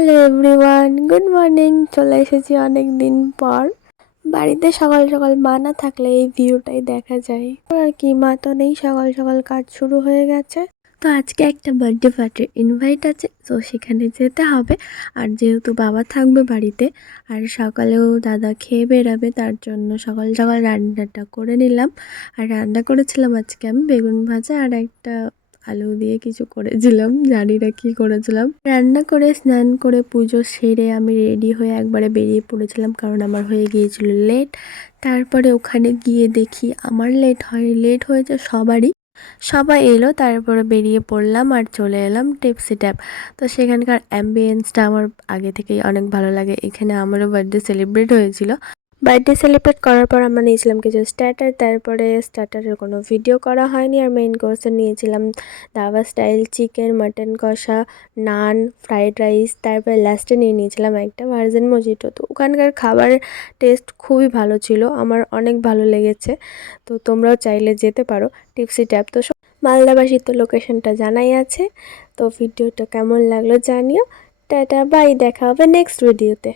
Hello everyone, good morning. চলে এসেছি অনেক দিন পর। বাড়িতে সকাল সকাল মা না থাকলে এই ভিউটাই দেখা যায়। আর কি, মা তো নেই, সকাল সকাল কাজ শুরু হয়ে গেছে। তো আজকে একটা বার্থডে পার্টির ইনভাইট আছে, তো সেখানে যেতে হবে। আর যেহেতু বাবা থাকবে বাড়িতে, আর সকালেও দাদা খেয়ে বেরাবে, তার জন্য সকাল সকাল রান্নাটা করে নিলাম। আর রান্না করেছিলাম আজকে আমি বেগুন ভাজা আর একটা আলু দিয়ে কিছু করেছিলাম, জানি না কি করেছিলাম। রান্না করে স্নান করে পুজো সেরে আমি রেডি হয়ে একবারে বেরিয়ে পড়েছিলাম, কারণ আমার হয়ে গিয়েছিল লেট। তারপরে ওখানে গিয়ে দেখি আমার লেট হয়েছে সবারই। সবাই এলো, তারপরে বেরিয়ে পড়লাম আর চলে এলাম টিপসি ট্যাপ। তো সেখানকার অ্যাম্বিয়েন্সটা আমার আগে থেকেই অনেক ভালো লাগে। এখানে আমারও বার্থডে সেলিব্রেট হয়েছিল। বার্থডে সেলিব্রেট করার পর আমরা নিয়েছিলাম কিছু স্টার্টার, তারপরে স্টার্টারের কোনো ভিডিও করা হয়নি। আর মেইন কোর্সে নিয়েছিলাম ধাবা স্টাইল চিকেন, মাটন কষা, নান, ফ্রাইড রাইস, তারপরে লাস্টে নিয়েছিলাম একটা ভার্জিন মজিটো। তো ওখানকার খাবার টেস্ট খুবই ভালো ছিল, আমার অনেক ভালো লেগেছে। তো তোমরাও চাইলে যেতে পারো টিপসি ট্যাপ। তো মালদাবাসীর তো লোকেশনটা জানাই আছে। তো ভিডিওটা কেমন লাগলো জানিও। টাটা, বাই, দেখা হবে নেক্সট ভিডিওতে।